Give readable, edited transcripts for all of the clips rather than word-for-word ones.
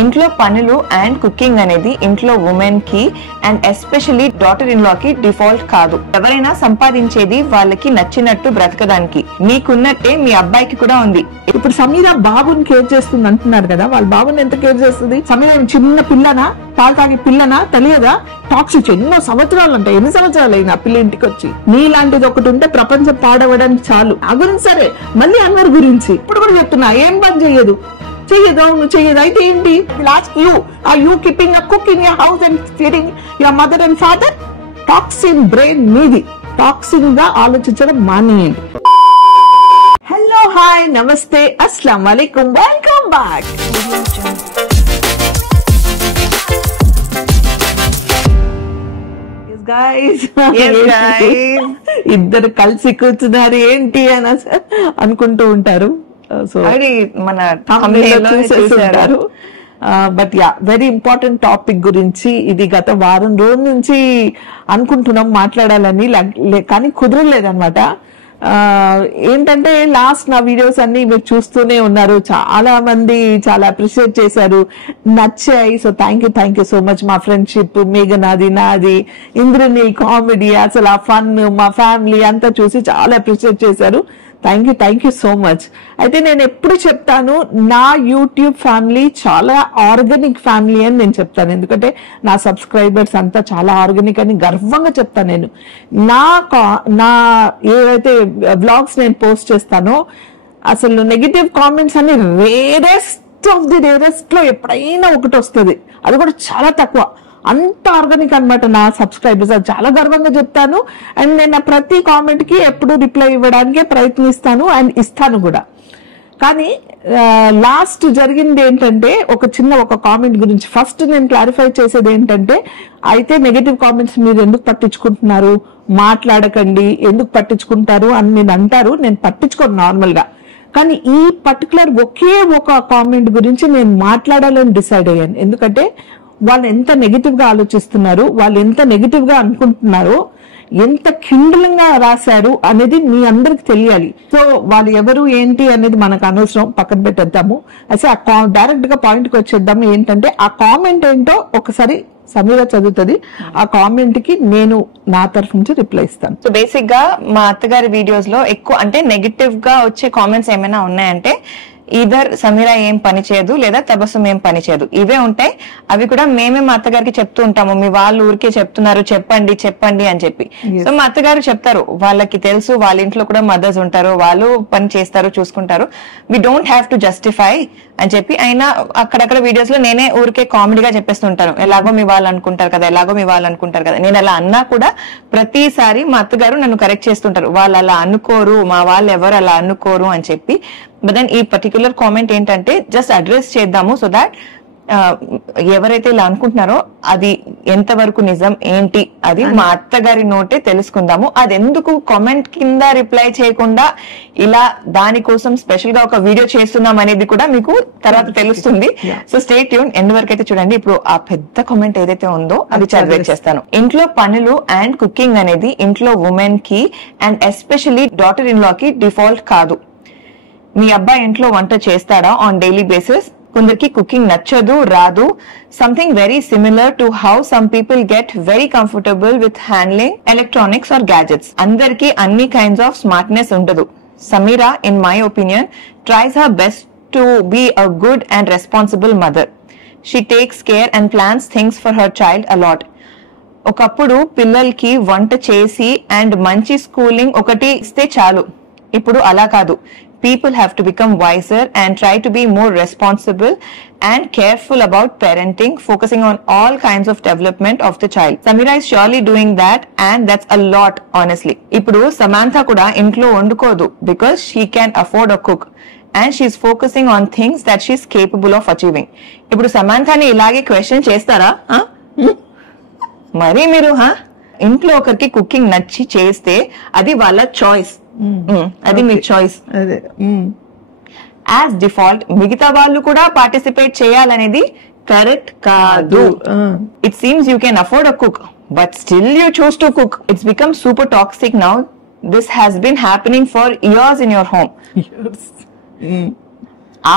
ఇంట్లో పనులు and cooking అనేది ఇంట్లో ఉమెన్ కి and especially daughter in law కి డిఫాల్ట్ కాదు. ఎవరైనా సంపాదించేది వాళ్ళకి నచ్చినట్టు బ్రతకడానికి. మీకున్నట్టే మీ అబ్బాయికి కూడా ఉంది. ఇప్పుడు సమీర బాబుని కేర్ చేస్తుంది అంటున్నారు కదా, వాళ్ళ బాబుని ఎంత కేర్ చేస్తుంది? సమీర చిన్న పిల్లనా, పాలు తాగే పిల్లనా తెలియదా? టాక్సిక్ ఎన్నో సంవత్సరాలు అంట, ఎన్ని సంవత్సరాలు అయినా పిల్ల ఇంటికి వచ్చి. నీలాంటిది ఒకటి ఉంటే ప్రపంచం పాడవడానికి చాలు. ఆ గురించి సరే, మళ్ళీ అన్వర్ గురించి ఇప్పుడు కూడా చెప్తున్నా, ఏం పని చెయ్యదు నువ్వు చెయ్యదు. అయితే ఏంటి? Last you are you keeping a cook in your house and feeding your mother and father? Toxin brain మీది. టాక్సిన్ గా ఆలోచించడం మానేయండి. హలో, హాయ్, నమస్తే, అస్సలం వాలేకుం, వెల్కమ్ బ్యాక్. ఇద్దరు కలిసి కూర్చున్నారు ఏంటి అని అనుకుంటూ ఉంటారు. సో మన చూసేస్తుంటారు. But yeah, very important topic గురించి ఇది గత వారం రోజు నుంచి అనుకుంటున్నాం మాట్లాడాలని, కానీ కుదరలేదన్నమాట. ఏంటంటే లాస్ట్ నా వీడియోస్ అన్ని మీరు చూస్తూనే ఉన్నారు, చాలా మంది చాలా అప్రిషియేట్ చేశారు, నచ్చాయి. So thank you so much. మా ఫ్రెండ్షిప్, మేఘనాది, నాది, ఇంద్రనీల్ కామెడీ, అసలు ఆ ఫన్, మా ఫ్యామిలీ అంతా చూసి చాలా అప్రిషియేట్ చేశారు. Thank you so much. అయితే నేను ఎప్పుడు చెప్తాను, నా యూట్యూబ్ ఫ్యామిలీ చాలా ఆర్గానిక్ ఫ్యామిలీ అని నేను చెప్తాను. ఎందుకంటే నా సబ్స్క్రైబర్స్ అంతా చాలా ఆర్గానిక్ అని గర్వంగా చెప్తాను. నేను నా ఏవైతే వ్లాగ్స్ నేను పోస్ట్ చేస్తానో, అసలు నెగిటివ్ కామెంట్స్ అన్ని రేరెస్ట్ ఆఫ్ ది రేరెస్ట్ లో ఎప్పుడైనా ఒకటి వస్తుంది, అది కూడా చాలా తక్కువ. అంత ఆర్గానిక్ అనమాట నా సబ్స్క్రైబర్స్. అది చాలా గర్వంగా చెప్తాను. అండ్ నేను ప్రతి కామెంట్ కి ఎప్పుడు రిప్లై ఇవ్వడానికే ప్రయత్నిస్తాను అండ్ ఇస్తాను కూడా. కానీ లాస్ట్ జరిగింది ఏంటంటే, ఒక కామెంట్ గురించి ఫస్ట్ నేను క్లారిఫై చేసేది ఏంటంటే, అయితే నెగటివ్ కామెంట్స్ మీరు ఎందుకు పట్టించుకుంటున్నారు, మాట్లాడకండి, ఎందుకు పట్టించుకుంటారు అని మీరు అంటారు. నేను పట్టించుకోను నార్మల్ గా. కానీ ఈ పర్టికులర్ ఒకే ఒక కామెంట్ గురించి నేను మాట్లాడాలని డిసైడ్ అయ్యాను. ఎందుకంటే వాళ్ళు ఎంత నెగిటివ్ గా ఆలోచిస్తున్నారు, వాళ్ళు ఎంత నెగిటివ్ గా అనుకుంటున్నారో, ఎంత కిండలంగా రాశారు అనేది మీ అందరికి తెలియాలి. సో వాళ్ళు ఎవరు ఏంటి అనేది మనకు అనవసరం, పక్కన పెట్టేద్దాము. అయితే డైరెక్ట్ గా పాయింట్ కి వచ్చేద్దాము. ఏంటంటే ఆ కామెంట్ ఏంటో ఒకసారి సమీర చదువుతుంది. ఆ కామెంట్ కి నేను నా తరఫు నుంచి రిప్లై ఇస్తాను. సో బేసిక్ గా మా అత్తగారి వీడియోస్ లో ఎక్కువ అంటే నెగిటివ్ గా వచ్చే కామెంట్స్ ఏమైనా ఉన్నాయంటే, ఈధర్ సమీర ఏం పని చేయదు లేదా తబస్సుం ఏం పని చేయదు, ఇవే ఉంటాయి. అవి కూడా మేమే మా అత్తగారికి చెప్తూ ఉంటాము, మీ వాళ్ళు ఊరికే చెప్తున్నారు, చెప్పండి అని చెప్పి. సో మా అత్తగారు చెప్తారు, వాళ్ళకి తెలుసు, వాళ్ళ ఇంట్లో కూడా మదర్స్ ఉంటారు, వాళ్ళు పని చేస్తారు, చూసుకుంటారు. We don't have to justify అని చెప్పి. అయినా అక్కడక్కడ వీడియోస్ లో నేనే ఊరికే కామెడీగా చెప్పేస్తుంటాను, ఎలాగో మీ వాళ్ళు అనుకుంటారు కదా. నేను అలా అన్నా కూడా ప్రతిసారి మా అత్తగారు నన్ను కరెక్ట్ చేస్తుంటారు, వాళ్ళు అలా అనుకోరు, మా వాళ్ళు ఎవరు అలా అనుకోరు అని చెప్పి. బట్ దెన్ ఈ పర్టిక్యులర్ కామెంట్ ఏంటంటే జస్ట్ అడ్రస్ చేద్దాము, సో దాట్ ఎవరైతే ఇలా అనుకుంటున్నారో అది ఎంతవరకు నిజం ఏంటి అది మా అత్తగారి నోటే తెలుసుకుందాము. అది ఎందుకు కామెంట్ కింద రిప్లై చేయకుండా ఇలా దానికోసం స్పెషల్ గా ఒక వీడియో చేస్తున్నాం అనేది కూడా మీకు తర్వాత తెలుస్తుంది. సో స్టే ట్యూన్, ఎండ్ వరకు అయితే చూడండి. ఇప్పుడు ఆ పెద్ద కామెంట్ ఏదైతే ఉందో అది చదివేట్ చేస్తాను. ఇంట్లో పనులు అండ్ కుకింగ్ అనేది ఇంట్లో ఉమెన్ కి and especially daughter in law కి డిఫాల్ట్ కాదు. మీ అబ్బాయి ఇంట్లో వంట చేస్తాడా ఆన్ డైలీ బేసిస్? కొందరికి కుకింగ్ నచ్చదు, రాదు. Something very similar to how some people get very comfortable with handling electronics or gadgets. అందరికి అన్ని కైండ్స్ ఆఫ్ స్మార్ట్నెస్ ఉండదు. Sameera, in my opinion, tries her best to be a good and responsible mother. She takes care and plans things for her child a lot. ఒకప్పుడు పిల్లలకి వంట చేసి and మంచి schooling ఒకటి ఇస్తే చాలు. ఇప్పుడు అలా కాదు. People have to become wiser and try to be more responsible and careful about parenting, focusing on all kinds of development of the child. Samira is surely doing that, and that's a lot, honestly. Ippudu Samantha kuda intlo vandukodu because she can afford a cook and she's focusing on things that she's capable of achieving. Ippudu Samantha ni ilage question chestara? Mari miru ఇంట్లో ఒకరికి cooking నచ్చి చేస్తే అది వాళ్ళ choice, అది మీ choice. As default మిగతా వాళ్ళు కూడా పార్టిసిపేట్ చేయాలనేది కరెక్ట్ కాదు. It seems you can afford a cook but still you choose to cook. It's become super toxic now. This has been happening for years in your home.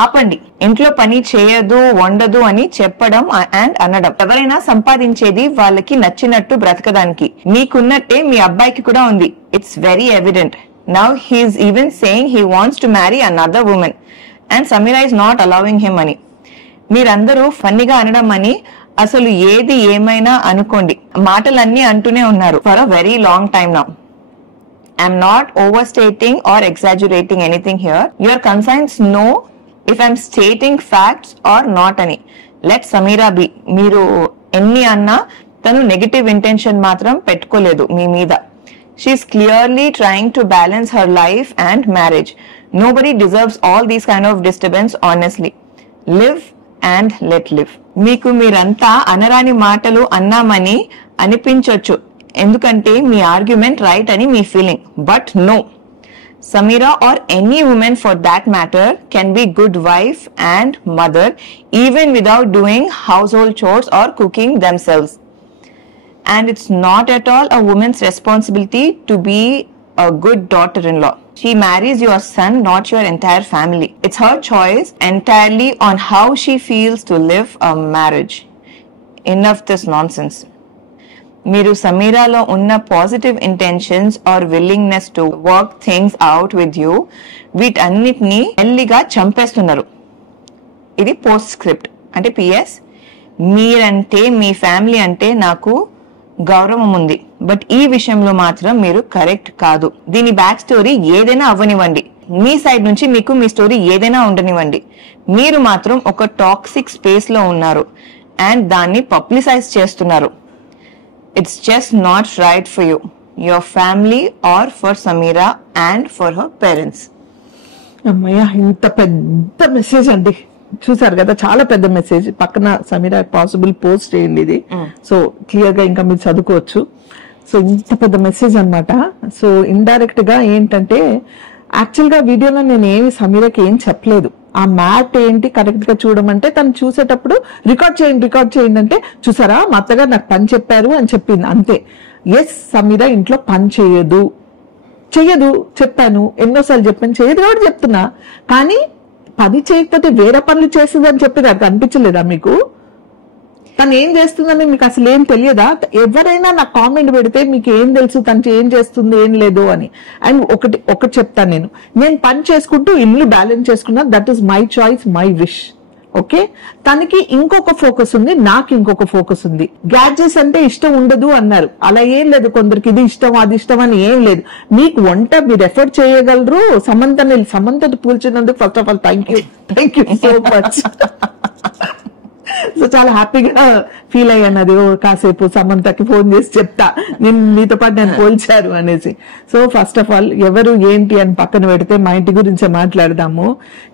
ఆపండి. ఇంట్లో పని చేయదు, వండదు అని చెప్పడం అండ్ అనడం. ఎవరైనా సంపాదించేది వాళ్ళకి నచ్చినట్టు బ్రతకడానికి. మీకున్నట్టే మీ అబ్బాయికి కూడా ఉంది. It's very evident. Now he's even saying he wants to marry another women and Sameera is not allowing him అని. మీరందరూ ఫన్నీగా అనడం అని అసలు ఏది ఏమైనా అనుకోండి, మాటలన్నీ అంటూనే ఉన్నారు for a very long time now. I'm not overstating or exaggerating anything here. Your conscience know if I'm stating facts or not అని. Let Sameera be. మీరు ఎన్ని అన్నా తను నెగటివ్ ఇంటెన్షన్ మాత్రం పెట్టుకోలేదు మీ మీద. She's clearly trying to balance her life and marriage. Nobody deserves all these kind of disturbance, honestly. Live and let live. మీకు మీరంతా అనరాని మాటలు అన్నామని అనిపించొచ్చు, ఎందుకంటే మీ ఆర్గ్యుమెంట్ రైట్ అని మీ feeling. But no, Sameera or any woman for that matter can be good wife and mother even without doing household chores or cooking themselves. And it's not at all a woman's responsibility to be a good daughter-in-law. She marries your son, not your entire family. It's her choice entirely on how she feels to live a marriage. Enough this nonsense. మీరు సమీరాలో ఉన్న positive intentions or willingness to work things out with you, వీటన్నిటినీ మెల్లిగా చంపేస్తున్నారు. ఇది post script అంటే PS. మీరంటే, మీ family అంటే నాకు గౌరవం ఉంది, బట్ ఈ విషయంలో మాత్రం మీరు కరెక్ట్ కాదు. దీని బ్యాక్ స్టోరీ ఏదైనా అవ్వనివ్వండి, మీ సైడ్ నుంచి మీకు మీ స్టోరీ ఏదైనా ఉండనివ్వండి, మీరు మాత్రం ఒక టాక్సిక్ స్పేస్ లో ఉన్నారు అండ్ దాన్ని పబ్లిసైజ్ చేస్తున్నారు. It's just not right for you, your family, or for Sameera and for her parents. అమ్మయ్య, ఇంత పెద్ద మెసేజ్ అండి. చూసారు కదా, చాలా పెద్ద మెసేజ్. పక్కన సమీరా పాసిబుల్ పోస్ట్ చేయండి ఇది, సో క్లియర్ గా ఇంకా మీరు చదువుకోవచ్చు. సో ఇంత పెద్ద మెసేజ్ అన్నమాట. సో ఇండైరెక్ట్ గా ఏంటంటే, యాక్చువల్ గా వీడియోలో నేను ఏమి సమీరాకి ఏం చెప్పలేదు. ఆ మ్యాట్ ఏంటి కరెక్ట్ గా చూడమంటే తను చూసేటప్పుడు రికార్డ్ చేయండి అంటే, చూసారా మా అత్తగారు నాకు పని చెప్పారు అని చెప్పింది అంతే. ఎస్, సమీరా ఇంట్లో పని చెయ్యదు చెప్పాను, ఎన్నోసార్లు చెప్పాను, చేయదు కాబట్టి చెప్తున్నా. కానీ పని చేయకపోతే వేరే పనులు చేస్తుంది అని చెప్పేది అది అనిపించలేదా మీకు? తను ఏం చేస్తుందని మీకు అసలు ఏం తెలియదా? ఎవరైనా నాకు కామెంట్ పెడితే మీకు ఏం తెలుసు తను ఏం చేస్తుంది ఏం లేదు అని. అండ్ ఒకటి చెప్తాను, నేను పని చేసుకుంటూ ఇల్లు బ్యాలెన్స్ చేసుకున్నా, that is my choice, my wish. Okay, తనకి ఇంకొక ఫోకస్ ఉంది, నాకు ఇంకొక ఫోకస్ ఉంది. గ్యాడ్జెట్స్ అంటే ఇష్టం ఉండదు అన్నారు, అలా ఏం లేదు. కొందరికి ఇది ఇష్టం అది ఇష్టం అని ఏం లేదు. మీకు వంట మీరు ఎఫర్ట్ చేయగలరు. సమంతని పూల్చినందుకు first of all thank you so much. So చాలా హ్యాపీగా ఫీల్ అయ్యాను. అది కాసేపు సమంతకి ఫోన్ చేసి చెప్తా, మీతో పాటు నేను పోల్చారు అనేసి. సో ఫస్ట్ ఆఫ్ ఆల్ ఎవరు ఏంటి అని పక్కన పెడితే మా ఇంటి గురించే మాట్లాడదాము.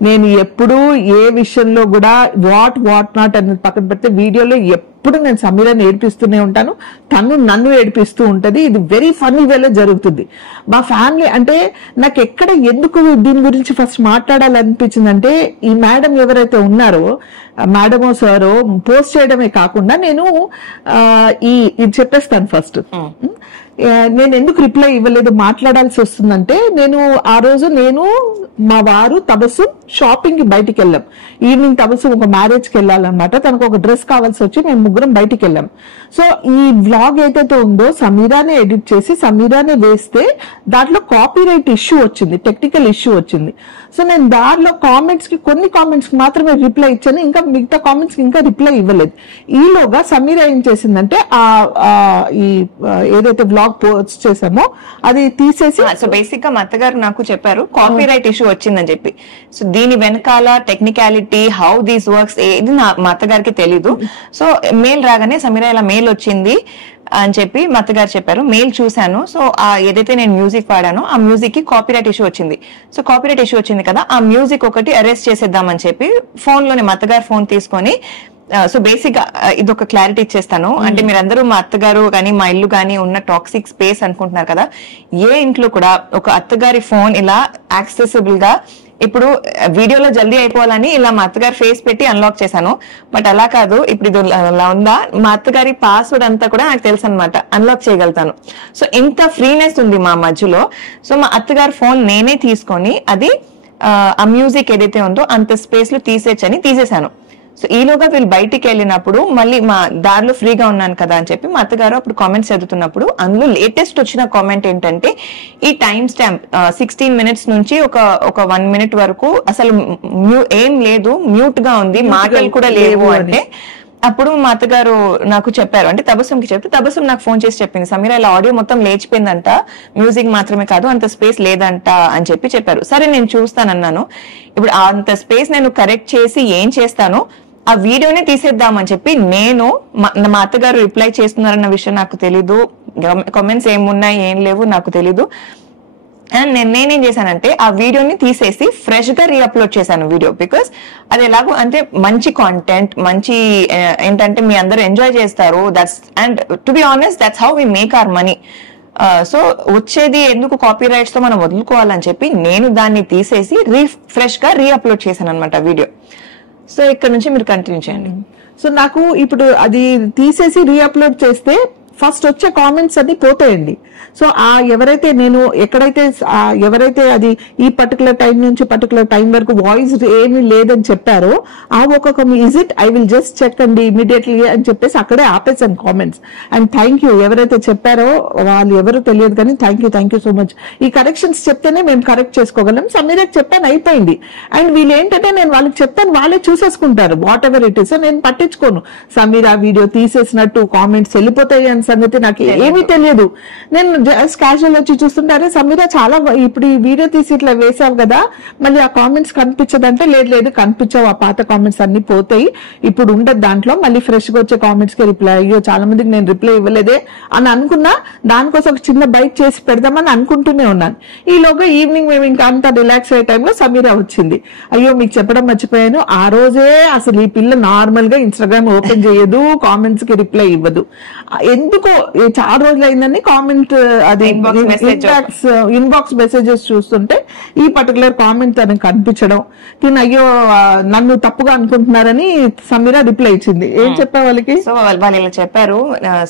నేను ఎప్పుడు ఏ విషయంలో కూడా వాట్ నాట్ అనేది పక్కన పెడితే, వీడియోలో ఎప్పుడు నేను సమీరాని ఏడిపిస్తూనే ఉంటాను, తను నన్ను ఏడిపిస్తూ ఉంటది. ఇది వెరీ ఫన్నీ వేలో జరుగుతుంది. మా ఫ్యామిలీ అంటే నాకు ఎక్కడ ఎందుకు దీని గురించి ఫస్ట్ మాట్లాడాలనిపించిందంటే, ఈ మేడం ఎవరైతే ఉన్నారో, మేడమో సారో పోస్ట్ చేయడమే కాకుండా నేను ఇది చెప్పేస్తాను ఫస్ట్. నేను ఎందుకు రిప్లై ఇవ్వలేదు మాట్లాడాల్సి వస్తుందంటే, ఆ రోజు మా వారు తబస్సు షాపింగ్ కి బయటికి వెళ్ళాం. ఈవినింగ్ తబస్సు ఒక మ్యారేజ్ కి వెళ్ళాలన్నమాట. తనకు ఒక డ్రెస్ కావాల్సి వచ్చి మేము ముగ్గురం బయటికి వెళ్ళాం. సో ఈ వ్లాగ్ ఏదైతే ఉందో సమీరానే ఎడిట్ చేసి సమీరానే వేస్తే దాంట్లో కాపీరైట్ ఇష్యూ వచ్చింది, టెక్నికల్ ఇష్యూ వచ్చింది. సో నేను దారిలో కొన్ని కామెంట్స్ కి మాత్రమే రిప్లై ఇచ్చాను, ఇంకా మిగతా కామెంట్స్ కి ఇంకా రిప్లై ఇవ్వలేదు. ఈలోగా సమీరా ఏం చేసిందంటే, ఈ ఏదైతే వ్లాగ్ పోస్ట్ చేసామో అది తీసేసి, సో బేసిక్ గా మా అత్తగారు నాకు చెప్పారు కాపీరైట్ ఇష్యూ వచ్చిందని చెప్పి. సో దీని వెనకాల టెక్నికాలిటీ హౌ దీస్ వర్క్స్ ఏది మా అత్తగారికి తెలీదు. సో మెయిల్ రాగానే సమీరా ఇలా మెయిల్ వచ్చింది అని చెప్పి మా అత్తగారు చెప్పారు. మెయిల్ చూశాను. సో ఏదైతే నేను మ్యూజిక్ పాడానో ఆ మ్యూజిక్ కి కాపీరైట్ ఇష్యూ వచ్చింది. సో కాపీరైట్ ఇష్యూ వచ్చింది కదా, ఆ మ్యూజిక్ ఒకటి అరెస్ట్ చేసేద్దామని చెప్పి ఫోన్ లోనే మా అత్తగారు ఫోన్ తీసుకొని, సో బేసిక్ గా ఇది ఒక క్లారిటీ ఇచ్చేస్తాను. అంటే మీరందరూ మా అత్తగారు కానీ మా ఇల్లు కానీ ఉన్న టాక్సిక్ స్పేస్ అనుకుంటున్నారు కదా. ఏ ఇంట్లో కూడా ఒక అత్తగారి ఫోన్ ఇలా యాక్సెసిబుల్ గా, ఇప్పుడు వీడియోలో జల్దీ అయిపోవాలని ఇలా మా అత్తగారి ఫేస్ పెట్టి అన్లాక్ చేశాను. బట్ అలా కాదు, ఇప్పుడు ఇది అలా ఉందా, మా అత్తగారి పాస్వర్డ్ అంతా కూడా నాకు తెలుసు అనమాట, అన్లాక్ చేయగలుగుతాను. సో ఇంత ఫ్రీనెస్ ఉంది మా మధ్యలో. సో మా అత్తగారి ఫోన్ నేనే తీసుకొని అది ఆ మ్యూజిక్ ఏదైతే ఉందో అంత స్పేస్ లో తీసేయచ్చని తీసేశాను. సో ఈలోగా వీళ్ళు బయటికి వెళ్ళినప్పుడు మళ్ళీ మా దారిలో ఫ్రీగా ఉన్నాను కదా అని చెప్పి మా అత్తగారు అప్పుడు కామెంట్స్ చదువుతున్నప్పుడు అందులో లేటెస్ట్ వచ్చిన కామెంట్ ఏంటంటే ఈ టైం స్టాంప్ 16 minutes నుంచి ఒక 1 minute వరకు అసలు ఏం లేదు, మ్యూట్ గా ఉంది, మాటలు కూడా లేవు అంటే అప్పుడు మా అత్తగారు నాకు చెప్పారు, అంటే తబస్సుంకి చెప్తే తబస్సుం నాకు ఫోన్ చేసి చెప్పింది, సమీరా ఇలా ఆడియో మొత్తం లేచిపోయిందంట, మ్యూజిక్ మాత్రమే కాదు అంత స్పేస్ లేదంట అని చెప్పారు. సరే నేను చూస్తానన్నాను. ఇప్పుడు అంత స్పేస్ నేను కరెక్ట్ చేసి ఏం చేస్తానో ఆ వీడియోనే తీసేద్దామని చెప్పి నేను మా అత్తగారు రిప్లై చేస్తున్నారన్న విషయం నాకు తెలీదు, కామెంట్స్ ఏమున్నాయి ఏం లేవు నాకు తెలీదు. అండ్ నేనేం చేశానంటే ఆ వీడియోని తీసేసి ఫ్రెష్ గా రీఅప్లోడ్ చేశాను వీడియో. బికాస్ అది ఎలాగో అంటే మంచి కాంటెంట్, మంచి ఏంటంటే మీ అందరూ ఎంజాయ్ చేస్తారు. That's and to be honest that's how we make our money. So వచ్చేది ఎందుకు కాపీ రైట్స్ తో మనం వదులుకోవాలని చెప్పి నేను దాన్ని తీసేసి ఫ్రెష్ గా రీఅప్లోడ్ చేశాను అనమాట వీడియో. సో ఇక్కడ నుంచి మీరు కంటిన్యూ చేయండి. సో నాకు ఇప్పుడు అది తీసేసి రీఅప్లోడ్ చేస్తే ఫస్ట్ వచ్చే కామెంట్స్ అన్ని పోతాయండి. సో ఆ ఎవరైతే నేను ఎవరైతే అది ఈ పర్టికులర్ టైం నుంచి పర్టికులర్ టైం వరకు వాయిస్ ఏమీ లేదని చెప్పారో ఆ ఒక్కొక్క ఐ విల్ జస్ట్ చెక్ అండి ఇమీడియట్లీ అని చెప్పేసి అక్కడే ఆపేసాను కామెంట్స్. అండ్ థ్యాంక్ యూ ఎవరైతే చెప్పారో వాళ్ళు ఎవరు తెలియదు కానీ థ్యాంక్ యూ సో మచ్. ఈ కరెక్షన్స్ చెప్తేనే మేము కరెక్ట్ చేసుకోగలం. సమీరాకి చెప్పాను అయిపోయింది. అండ్ వీళ్ళు ఏంటంటే నేను వాళ్ళకి చెప్తాను వాళ్ళే చూసేసుకుంటారు వాట్ ఎవర్ ఇట్ ఇస్. నేను పట్టించుకోను. సమీరా వీడియో తీసేసినట్టు కామెంట్స్ వెళ్ళిపోతాయి అనే సంగతి నాకు ఏమీ తెలియదు. నేను జస్ట్ క్యాజువల్ వచ్చి చూస్తుంటారే సమీరా చాలా ఇప్పుడు ఈ వీడియో తీసి ఇట్లా వేసావు కదా మళ్ళీ ఆ కామెంట్స్ కనిపించదంటే లేదు కనిపించావు, ఆ పాత కామెంట్స్ అన్ని పోతాయి, ఇప్పుడు ఉండదు దాంట్లో, మళ్ళీ ఫ్రెష్ గా వచ్చే కామెంట్స్ కి రిప్లై. అయ్యో చాలా మందికి నేను రిప్లై ఇవ్వలేదే అని అనుకున్నా. దానికోసం ఒక చిన్న బైట్ చేసి పెడదామని అనుకుంటూనే ఉన్నాను. ఈలోగా ఈవినింగ్ మేము ఇంకా అంత రిలాక్స్ అయ్యే టైంలో సమీరా వచ్చింది. అయ్యో మీకు చెప్పడం మర్చిపోయాను, ఆ రోజే అసలు ఈ పిల్ల నార్మల్ గా ఇన్స్టాగ్రామ్ ఓపెన్ చేయదు, కామెంట్స్ కి రిప్లై ఇవ్వదు. ఎందుకో చాలా రోజులు అయిందని కామెంట్ అది ఇన్బాక్స్ మెసేజెస్ చూస్తుంటే ఈ పర్టికులర్ కామెంట్ తనకు కనిపించడం, నేను అయ్యో నన్ను తప్పుగా అనుకుంటున్నారని సమీరా రిప్లై ఇచ్చింది. ఏం చెప్పా వాళ్ళకి? సో వాళ్ళు ఇలా చెప్పారు,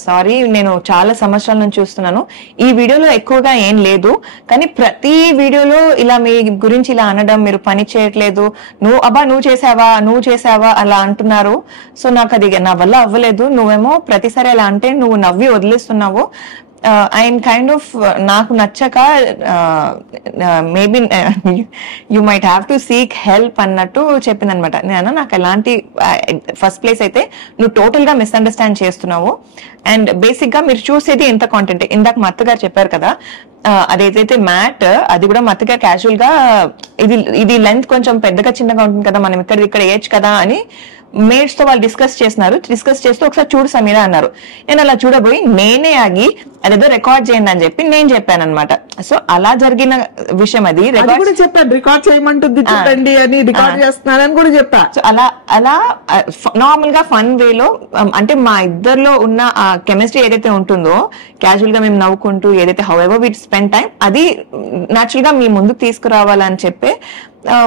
సారీ నేను చాలా సంవత్సరాల నుంచి చూస్తున్నాను, ఈ వీడియోలో ఎక్కువగా ఏం లేదు కానీ ప్రతి వీడియోలో ఇలా మీ గురించి ఇలా అనడం, మీరు పని చేయట్లేదు, నువ్వు చేసావా అలా అంటున్నారు. సో నాకు అది నా వల్ల అవ్వలేదు, నువ్వేమో ప్రతిసారి అలా అంటే నువ్వు నవ్వి వదిలేస్తున్నావు. ఐఎమ్ కైండ్ ఆఫ్ నాకు నచ్చక maybe you might have to seek help అన్నట్టు చెప్పింది అనమాట. నేను నాకు ఎలాంటి ఫస్ట్ ప్లేస్ అయితే నువ్వు టోటల్ గా మిస్అండర్స్టాండ్ చేస్తున్నావు. అండ్ బేసిక్ గా మీరు చూసేది ఎంత కాంటెంట్, ఇందాక మా అత్తగారు చెప్పారు కదా అదేదైతే మ్యాట్ అది కూడా మా అత్తగారు క్యాజువల్ గా ఇది లెంత్ కొంచెం పెద్దగా చిన్నగా ఉంటుంది కదా, మనం ఇక్కడ వేయచ్చు కదా అని మేట్స్ తో వాళ్ళు డిస్కస్ చేస్తూ ఒకసారి చూడు సమీరా అన్నారు. నేను అలా చూడబోయి నేనే ఆగి అదేదో రికార్డ్ చేయండి అని చెప్పి నేను చెప్పాను అనమాట. సో అలా జరిగిన విషయం అది. రికార్డ్ చేయమంటుంది చూడండి అని, రికార్డ్ చేస్తున్నారని కూడా చెప్పా. సో అలా నార్మల్ గా ఫన్ వేలో అంటే మా ఇద్దరిలో ఉన్న ఆ కెమిస్ట్రీ ఏదైతే ఉంటుందో క్యాజువల్ గా మేము నవ్వుకుంటూ ఏదైతే however we spend time అది నాచురల్ గా మీ ముందుకు తీసుకురావాలని చెప్పి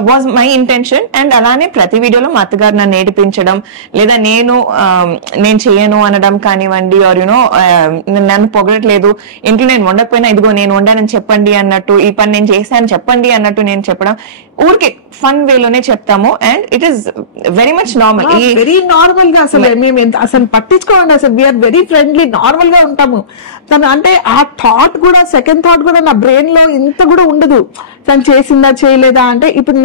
వాజ్ మై ఇంటెన్షన్. అండ్ అలానే ప్రతి వీడియోలో మా అత్తగారు నన్ను ఏడిపించడం లేదా నేను చేయను అనడం కానివ్వండి, ఆర్ యునో నన్ను పొగడట్లేదు, ఇంట్లో నేను వండకపోయినా ఇదిగో నేను వండానని చెప్పండి అన్నట్టు, ఈ పని నేను చేశాను చెప్పండి అన్నట్టు నేను చెప్పడం ఊరికి ఫన్ వేలోనే చెప్తాము. And it is very much normal, very normal గా అసలు మేము అసలు పట్టించుకోండి, అసలు వీఆర్ వెరీ ఫ్రెండ్లీ, నార్మల్ గా ఉంటాము. తను అంటే ఆ థాట్ కూడా సెకండ్ థాట్ కూడా నా బ్రెయిన్ లో ఇంత కూడా ఉండదు, తను చేసిందా చేయలేదా అంటే. ఇప్పుడు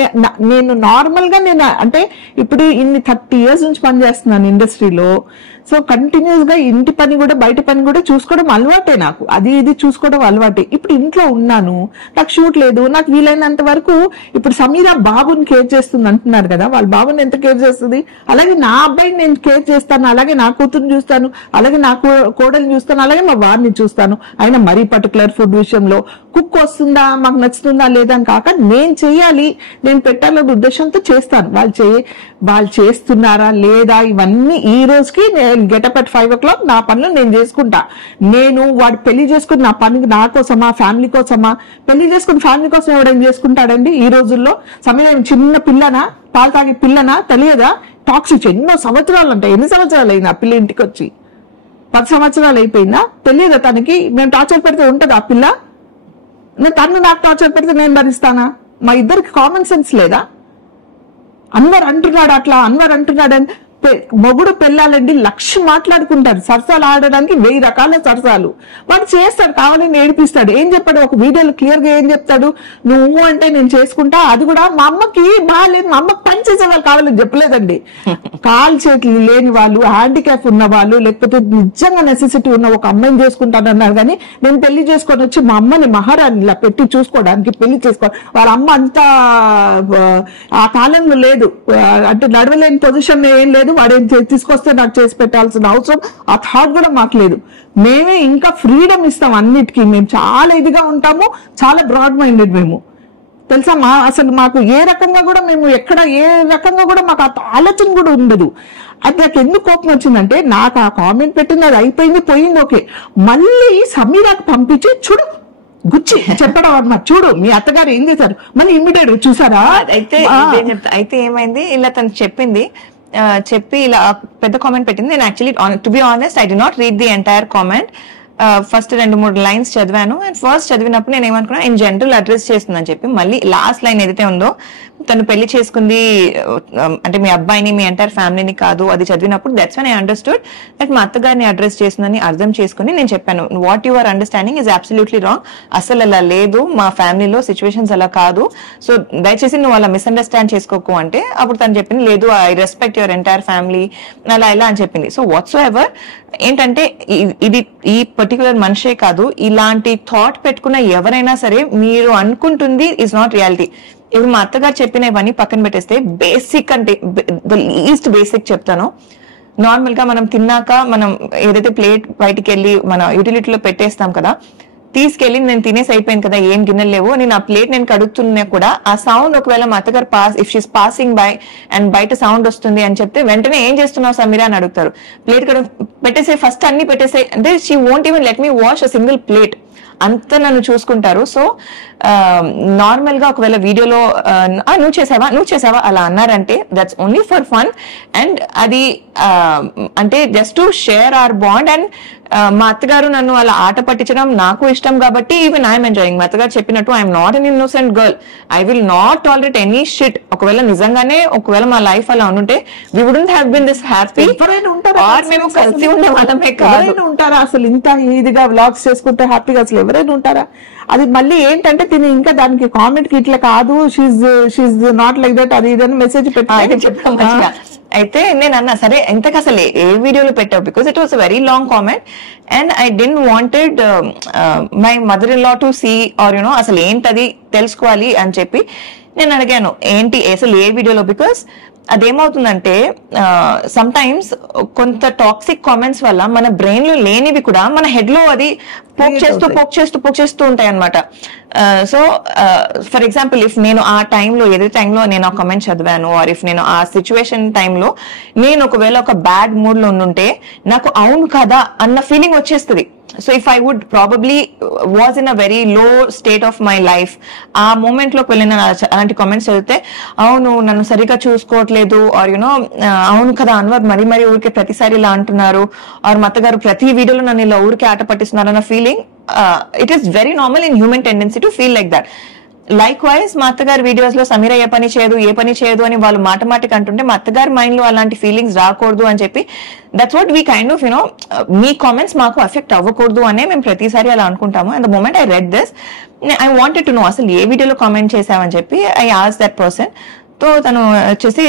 నేను నార్మల్ గా నేను అంటే ఇప్పుడు ఇన్ని 30 years నుంచి పనిచేస్తున్నాను ఇండస్ట్రీలో. సో కంటిన్యూస్ గా ఇంటి పని కూడా బయట పని కూడా చూసుకోవడం అలవాటే నాకు, అది ఇది చూసుకోవడం అలవాటే. ఇప్పుడు ఇంట్లో ఉన్నాను, నాకు షూట్ లేదు, నాకు వీలైనంత వరకు ఇప్పుడు సమీరా బాబుని కేర్ చేస్తుంది అంటున్నారు కదా, వాళ్ళ బాబుని ఎంత కేర్ చేస్తుంది అలాగే నా అబ్బాయిని నేను కేర్ చేస్తాను, అలాగే నా కూతురుని చూస్తాను, అలాగే నా కోడల్ని చూస్తాను, అలాగే మా వారిని చూస్తాను. అయినా మరీ పర్టికులర్ ఫుడ్ విషయంలో కుక్ వస్తుందా మాకు నచ్చుతుందా లేదా అని కాక నేను చెయ్యాలి, నేను పెట్టాలనే ఉద్దేశంతో చేస్తాను. వాళ్ళు చేస్తున్నారా లేదా ఇవన్నీ ఈ రోజుకి గెటప్ అట్ 5 o'clock నా పనులు నేను చేసుకుంటా. నేను వాడు పెళ్లి చేసుకుని నా పనికి నా కోసమా ఫ్యామిలీ కోసమా, పెళ్లి చేసుకుని ఫ్యామిలీ కోసం ఎవడైనా చేసుకుంటాడండి ఈ రోజుల్లో? సమయం చిన్న పిల్లనా, పాలు తాగే పిల్లనా తెలియదా? టాక్సిక్ ఎన్నో సంవత్సరాలు అంట, ఎన్ని సంవత్సరాలు అయింది ఆ పిల్ల ఇంటికి వచ్చి? 10 సంవత్సరాలు అయిపోయిందా? తెలియదా తనకి? మేము టార్చర్ పెడితే ఉంటది ఆ పిల్ల? తను నాకు టార్చర్ పెడితే నేను భరిస్తానా? మా ఇద్దరికి కామన్ సెన్స్ లేదా? అన్వర్ అంటున్నాడు అట్లా, అన్వర్ అంటున్నాడు అని. మొగుడు పెళ్ళాలండి 1,00,000 మాట్లాడుకుంటారు, సరసాలు ఆడడానికి 1000 రకాల సరసాలు వాడు చేస్తాడు, కావాలని ఏడిపిస్తాడు. ఏం చెప్పాడు ఒక వీడియోలో క్లియర్ గా ఏం చెప్తాడు, నువ్వు అంటే నేను చేసుకుంటా, అది కూడా మా అమ్మకి బాగాలేదు, మా అమ్మకి పని చేసే వాళ్ళు కావాలని చెప్పలేదండి. కాలు చేతులు లేని వాళ్ళు, హ్యాండిక్యాప్ ఉన్న వాళ్ళు, లేకపోతే నిజంగా నెసెసిటీ ఉన్న ఒక అమ్మాయిని చేసుకుంటానన్నారు. కానీ నేను పెళ్లి చేసుకొని వచ్చి మా అమ్మని మహారాణి ఇలా పెట్టి చూసుకోవడానికి పెళ్లి చేసుకో, వాళ్ళ అమ్మ అంతా ఆ కాలంలో లేదు, అంటే నడవలేని పొజిషన్ ఏం లేదు, వాడేం తీసుకొస్తే నాకు చేసి పెట్టాల్సిన అవసరం ఆ థాట్ కూడా మాకు లేదు. మేమే ఇంకా ఫ్రీడమ్ ఇస్తాం అన్నిటికీ, మేము చాలా ఇదిగా ఉంటాము, చాలా బ్రాడ్ మైండెడ్ మేము, తెలుసా. అసలు మాకు ఏ రకంగా కూడా మేము ఎక్కడ ఏ రకంగా కూడా మాకు ఆలోచన కూడా ఉండదు. అది నాకు ఎందుకు కోపం వచ్చిందంటే, నాకు ఆ కామెంట్ పెట్టింది అది అయిపోయింది పోయింది, ఓకే, మళ్ళీ సమీరాకు పంపించి చూడు గుచ్చి చెప్పడం అన్నమాట, చూడు మీ అత్తగారు ఏం చేశారు, మళ్ళీ ఇమ్మీడియట్ చూసారా. అయితే ఏమైంది, ఇలా తను చెప్పింది, చెప్పి ఇలా పెద్ద కామెంట్ పెట్టింది. నేను actually to be honest I did not read the entire comment. First 2-3 lines చదివాను. అండ్ ఫస్ట్ చదివినప్పుడు నేను ఏమనుకున్నా ఇన్ జనరల్ అడ్రస్ చేస్తుందని చెప్పి, మళ్ళీ లాస్ట్ లైన్ ఏదైతే ఉందో తను పెళ్లి చేసుకుంది అంటే మీ అబ్బాయిని మీ ఎంటైర్ ఫ్యామిలీని కాదు, అది చదివినప్పుడు that's when I understood that మా అత్తగారిని అడ్రస్ చేస్తుందని అర్థం చేసుకుని నేను చెప్పాను, what you are understanding is absolutely wrong, అసలు అలా లేదు, మా ఫ్యామిలీలో సిచ్యువేషన్స్ అలా కాదు, సో దయచేసి నువ్వు అలా మిస్అండర్స్టాండ్ చేసుకోకు అంటే అప్పుడు తను చెప్పింది, లేదు I respect your entire family అలా ఇలా అని చెప్పింది. సో వాట్స్ ఎవర్ ఏంటంటే ఇది ఈ పర్టికులర్ మనిషే కాదు, ఇలాంటి థాట్ పెట్టుకున్న ఎవరైనా సరే మీరు అనుకుంటుంది ఇస్ నాట్ రియాలిటీ. ఇప్పుడు మా అత్తగారు చెప్పిన ఇవన్నీ పక్కన పెట్టేస్తే బేసిక్ అంటే ద లీస్ట్ బేసిక్ చెప్తాను. నార్మల్ గా మనం తిన్నాక మనం ఏదైతే ప్లేట్ బయటికి వెళ్ళి మన యూటిలిటీలో పెట్టేస్తాం కదా, తీసుకెళ్లి నేను తినేసి అయిపోయింది కదా ఏం గిన్నెలు లేవు నేను ఆ ప్లేట్ నేను కడుగుతున్నా కూడా ఆ సౌండ్ ఒకవేళ మా అత్తగారు if she's passing by and బయట సౌండ్ వస్తుంది అని చెప్తే వెంటనే ఏం చేస్తున్నావు సమీరా అని అడుగుతారు. ప్లేట్ పెట్టేసే ఫస్ట్ అన్ని పెట్టేసే అంటే she won't even let me wash a single plate, అంత నన్ను చూసుకుంటారు. సో నార్మల్ గా ఒకవేళ వీడియోలో నువ్వు చేసావా అలా అన్నారంటే that's only for fun and అది అంటే just to share our bond. And మా అత్తగారు నన్ను అలా ఆట పట్టించడం నాకు ఇష్టం కాబట్టి ఈవెన్ ఐఎమ్ ఎంజాయింగ్. మా అత్తగారు చెప్పినట్టు I'm not an innocent girl, I will not tolerate any shit. ఒకవేళ నిజంగానే ఒకవేళ మా లైఫ్ అలా ఉంటే we wouldn't have been this happy, మేము కలిసి ఉండే వాళ్ళమే కాదు. ఉంటారా అసలు ఇంత ఇదిగా వ్లాగ్స్ చేసుకుంటే హ్యాపీగా అసలు ఎవరైనా ఉంటారా? అది మళ్ళీ ఏంటంటే తిని ఇంకా దానికి కామెంట్ కి ఇట్లా కాదు షీజ్ నాట్ లైక్ దట్ అది ఇదని మెసేజ్ పెట్టాను. అయితే నేను అన్నా సరే ఇంతకు అసలు ఏ వీడియోలో పెట్టావు, because it was a very long comment and I didn't wanted my mother in law to see or you know అసలు ఏంటది తెలుసుకోవాలి అని చెప్పి నేను అడిగాను ఏంటి అసలు ఏ వీడియోలో. బికాస్ అదేమవుతుందంటే సమ్ టైమ్స్ కొంత టాక్సిక్ కామెంట్స్ వల్ల మన బ్రెయిన్ లో లేనివి కూడా మన హెడ్ లో అది పోక్ చేస్తూ ఉంటాయి అనమాట. సో ఫర్ ఎగ్జాంపుల్ ఇఫ్ నేను ఆ టైంలో ఏదే టైంలో నేను ఆ కామెంట్ చదివాను ఆర్ ఇఫ్ నేను ఆ సిచ్యువేషన్ టైంలో నేను ఒకవేళ ఒక బ్యాడ్ మూడ్ లో ఉండుంటే నాకు అవును కదా అన్న ఫీలింగ్ వచ్చేస్తుంది. So if I would probably was in a very low state of my life, ఆ మూమెంట్ లోకి వెళ్ళిన అలాంటి కామెంట్స్ చదివితే అవును నన్ను సరిగా చూసుకోవట్లేదు ఆర్ యునో అవును కదా అన్వర్ మరీ ఊరికే ప్రతిసారి ఇలా అంటున్నారు ఆర్ మత్తగారు ప్రతి వీడియోలో నన్ను ఇలా ఊరికే ఆట పట్టిస్తున్నారు అన్న feeling it is very normal in human tendency to feel like that. Like wise మా అత్తగారి వీడియోస్ లో సమీర ఏ పని చేయదు అని వాళ్ళు మాటమాటికి అంటుంటే మా అత్తగారి మైండ్ లో అలాంటి ఫీలింగ్స్ రాకూడదు అని చెప్పి that's what we kind of you know మీ కామెంట్స్ మాకు అఫెక్ట్ అవ్వకూడదు అనే మేము ప్రతిసారి అలా అనుకుంటాము. And the moment I read this I wanted to know అసలు ఏ వీడియోలో కామెంట్ చేసావని చెప్పి ఐ ఆస్ దట్ పర్సన్. తో తను వచ్చేసి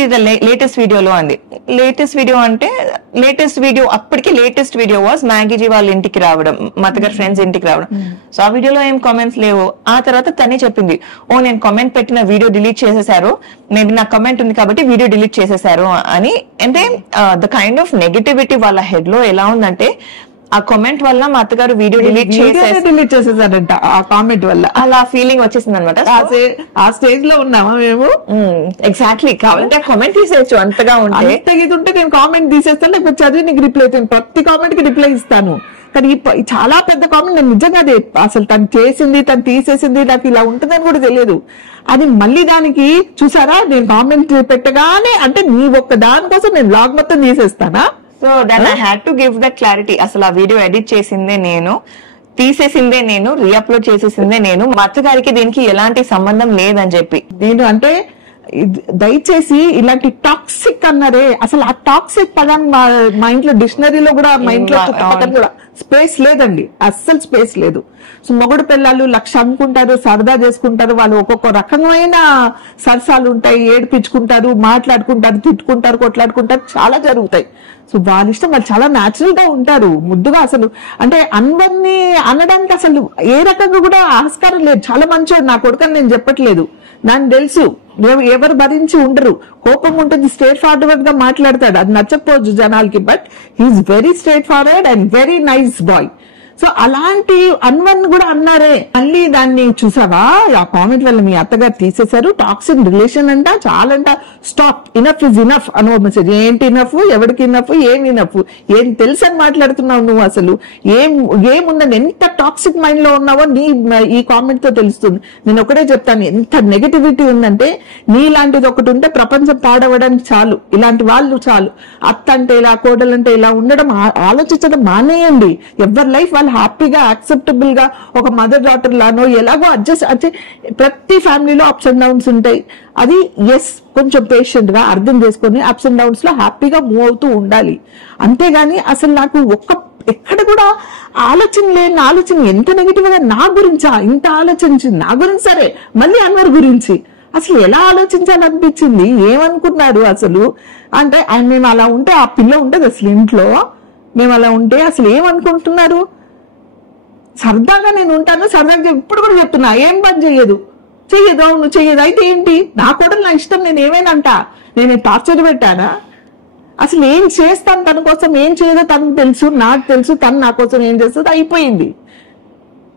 లేటెస్ట్ వీడియోలో అంది. లేటెస్ట్ వీడియో అంటే అప్పటికి లేటెస్ట్ వీడియో వాజ్ మ్యాగీజీ వాళ్ళ ఇంటికి రావడం, మా అత్తగారి ఫ్రెండ్స్ ఇంటికి రావడం. సో ఆ వీడియోలో ఏం కామెంట్స్ లేవు. ఆ తర్వాత తనే చెప్పింది నేను కామెంట్ పెట్టిన వీడియో డిలీట్ చేసేసారు, మేబీ నా కామెంట్ ఉంది కాబట్టి వీడియో డిలీట్ చేసేసారు అని. అంటే ద కైండ్ ఆఫ్ నెగటివిటీ వాళ్ళ హెడ్ లో ఎలా ఉందంటే ఆ కామెంట్ వల్ల మా అత్తగారు వీడియో డిలీట్ చేసేసారంట, ఆ కామెంట్ వల్ల అలా ఫీలింగ్ వచ్చేసింది అనమాట. ఆ స్టేజ్ లో ఉన్నామా మేము? ఎగ్జాక్ట్లీ. కావాలంటే ఆ కామెంట్ తీసేయచ్చు, అంతగా ఉంటే నేను కామెంట్ తీసేస్తాను, లేకపోతే చదివి నీకు రిప్లై ఇస్తాను, ప్రతి కామెంట్ కి రిప్లై ఇస్తాను. కానీ చాలా పెద్ద కామెంట్ నేను నిజంగా అదే అసలు తను చేసింది తను తీసేసింది నాకు ఇలా ఉంటుందని కూడా తెలియదు. అది మళ్ళీ దానికి చూసారా నేను కామెంట్ పెట్టగానే అంటే నీ ఒక్క దానికోసం నేను బ్లాగ్ మొత్తం తీసేస్తానా? So then I had to give that clarity. అసలు ఆ వీడియో ఎడిట్ చేసిందే నేను, తీసేసిందే నేను, రీఅప్లోడ్ చేసేసిందే నేను, మా అత్తగారికి దీనికి ఎలాంటి సంబంధం లేదని చెప్పి. నేను అంటే దయచేసి ఇలాంటి టాక్సిక్ అన్నారే, అసలు ఆ టాక్సిక్ పదాన్ని మా ఇంట్లో డిక్షనరీలో కూడా, మా ఇంట్లో పక్కన కూడా స్పేస్ లేదండి, అస్సలు స్పేస్ లేదు. సో మొగుడు పిల్లలు లక్ష అమ్ముకుంటారు, సరదా చేసుకుంటారు, వాళ్ళు ఒక్కొక్క రకమైన సరసాలు ఉంటాయి, ఏడిపించుకుంటారు, మాట్లాడుకుంటారు, తిట్టుకుంటారు, కొట్లాడుకుంటారు, చాలా జరుగుతాయి. సో వాళ్ళ ఇష్టం, వాళ్ళు చాలా న్యాచురల్ గా ఉంటారు, ముద్దుగా. అసలు అంటే అందరినీ అనడానికి అసలు ఏ రకంగా కూడా ఆస్కారం లేదు. చాలా మంచోడు నా కొడుకని నేను చెప్పట్లేదు, నాకు తెలుసు. ఎవరు భరించి ఉండరు, కోపం ఉంటుంది, స్ట్రేట్ ఫార్వర్డ్ గా మాట్లాడతాడు, అది నచ్చకపోవచ్చు జనాలకి, but he's very straightforward and very nice boy. So అలాంటి అన్వన్ కూడా అన్నారే, మళ్ళీ దాన్ని చూసావా ఆ కామెంట్ వల్ల మీ అత్తగారు తీసేశారు, టాక్సిక్ రిలేషన్ అంట, చాలంట, స్టాప్, ఇనఫ్ ఇస్ ఇనఫ్ అనో మెసేజ్. ఏంటి ఇనఫ్, ఎవరికి ఇనఫ్, ఏమి ఇనఫ్, ఏం తెలుసు అని మాట్లాడుతున్నావు నువ్వు, అసలు ఏముందని, ఎంత టాక్సిక్ మైండ్ లో ఉన్నావో నీ ఈ కామెంట్ తో తెలుస్తుంది. నేను ఒకటే చెప్తాను, ఎంత నెగటివిటీ ఉందంటే, నీలాంటిది ఒకటి ఉంటే ప్రపంచం పాడవడానికి చాలు, ఇలాంటి వాళ్ళు చాలు. అత్త అంటే ఇలా, కోడలంటే ఇలా ఉండడం ఆలోచించడం మానేయండి. ఎవరి లైఫ్ వాళ్ళు హ్యాపీగా, యాక్సెప్టబుల్ గా, ఒక మదర్ డాటర్ లానో ఎలాగో అడ్జస్ట్. ప్రతి ఫ్యామిలీలో అప్స్ అండ్ డౌన్స్ ఉంటాయి. అది కొంచెం పేషెంట్ గా అర్థం చేసుకొని అప్స్ అండ్ డౌన్స్ లో హ్యాపీగా మూవ్ అవుతూ ఉండాలి. అంతేగాని అసలు నాకు ఎక్కడ కూడా ఆలోచన లేని ఆలోచన, ఎంత నెగిటివ్ గా నా గురించా ఇంత ఆలోచించింది, నా గురించి సరే, మళ్ళీ అన్వర్ గురించి అసలు ఎలా ఆలోచించాలనిపించింది, ఏమనుకున్నారు అసలు అంటే. మేము అలా ఉంటే, ఆ పిల్ల ఉంటది అసలు ఇంట్లో, మేము అలా ఉంటే అసలు ఏమనుకుంటున్నారు. సరదాగా నేను ఉంటాను, సరదాగా ఇప్పుడు కూడా చెప్తున్నా, ఏం పని చెయ్యదు, అవును చెయ్యదు, అయితే ఏంటి, నా కూడా నా ఇష్టం, నేను ఏమైనా అంటా, నేను టార్చర్ పెట్టానా, అసలు ఏం చేస్తాను తన కోసం, ఏం చేయదో తనకు తెలుసు, నాకు తెలుసు, తను నా కోసం ఏం చేస్తుంది, అయిపోయింది.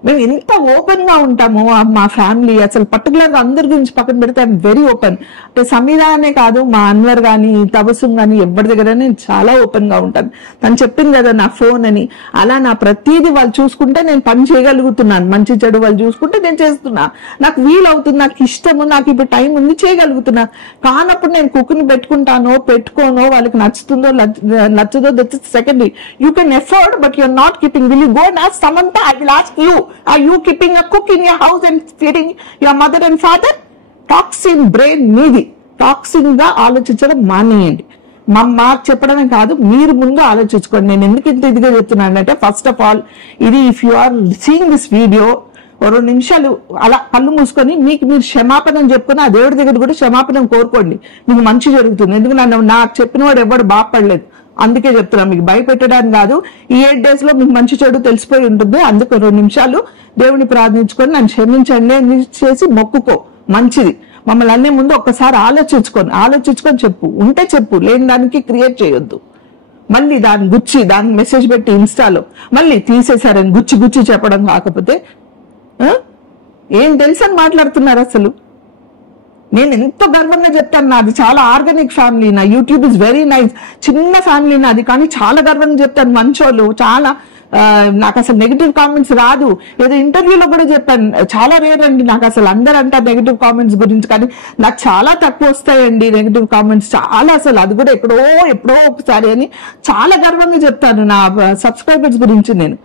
మేము ఎంత ఓపెన్ గా ఉంటామో మా ఫ్యామిలీ, అసలు పర్టికులర్ గా అందరి గురించి పక్కన పెడితే ఐఎమ్ వెరీ ఓపెన్. అంటే సమీరా అనే కాదు, మా అన్వర్ గానీ, తబస్సుమ్ గానీ, ఎవరి దగ్గర నేను చాలా ఓపెన్ గా ఉంటాను. తను చెప్పింది కదా నా ఫోన్ అని, అలా నా ప్రతిదీ వాళ్ళు చూసుకుంటే నేను పని చేయగలుగుతున్నాను, మంచి చెడు వాళ్ళు చూసుకుంటే నేను చేస్తున్నా, నాకు వీలు అవుతుంది, నాకు ఇష్టము, నాకు ఇప్పుడు టైం ఉంది, చేయగలుగుతున్నా. కానప్పుడు నేను కుక్ని పెట్టుకోనో, వాళ్ళకి నచ్చుతుందో నచ్చదో, that's secondary. You can afford, but you're not keeping. Will you go and ask Samantha, I will ask you, are you keeping a cook in your house and feeding your mother and father? Toxin brain మీది. Toxin గా ఆలోచించడం మానేయండి. మాకు చెప్పడమే కాదు, మీరు ముందు ఆలోచించుకోండి. నేను ఎందుకు ఇంత ఇదిగా చెప్తున్నానంటే, ఫస్ట్ ఆఫ్ ఆల్ ఇది, if you are seeing this video, 2 నిమిషాలు అలా కళ్ళు మూసుకొని మీకు మీరు క్షమాపణం చెప్పుకొని, ఆ దేవుడి దగ్గర కూడా క్షమాపణం కోరుకోండి, మీకు మంచి జరుగుతుంది. ఎందుకు నాకు చెప్పిన వాడు ఎవడు బాగుపడలేదు, అందుకే చెప్తున్నా, మీకు భయపెట్టడానికి కాదు. ఈ 8 days లో మీకు మంచి చెడు తెలిసిపోయి ఉంటుంది. అందుకు 2 నిమిషాలు దేవుని ప్రార్థించుకొని, నన్ను క్షమించండి అని చేసి మొక్కుకో, మంచిది. మమ్మల్ని అన్ని ముందు ఒక్కసారి ఆలోచించుకొని చెప్పు, ఉంటే చెప్పు, లేని దానికి క్రియేట్ చేయొద్దు. మళ్ళీ దాన్ని మెసేజ్ పెట్టి ఇన్స్టాలో మళ్ళీ తీసేశారని గుచ్చి చెప్పడం కాకపోతే ఏం తెలుసని మాట్లాడుతున్నారు అసలు. నేను ఎంతో గర్వంగా చెప్తాను, నాది చాలా ఆర్గానిక్ ఫ్యామిలీ, నా యూట్యూబ్ ఇస్ వెరీ నైస్, చిన్న ఫ్యామిలీ నాది, కానీ చాలా గర్వంగా చెప్తాను. మంచోళ్ళు చాలా, నాకు అసలు నెగిటివ్ కామెంట్స్ రాదు. ఏదో ఇంటర్వ్యూలో కూడా చెప్పాను, చాలా రేర్ అండి నాకు అసలు అందరూ అంటారు నెగిటివ్ కామెంట్స్ గురించి, కానీ నాకు చాలా తక్కువ వస్తాయండి నెగిటివ్ కామెంట్స్, చాలా, అసలు అది కూడా ఎప్పుడో ఒకసారి అని చాలా గర్వంగా చెప్తాను నా సబ్స్క్రైబర్స్ గురించి నేను.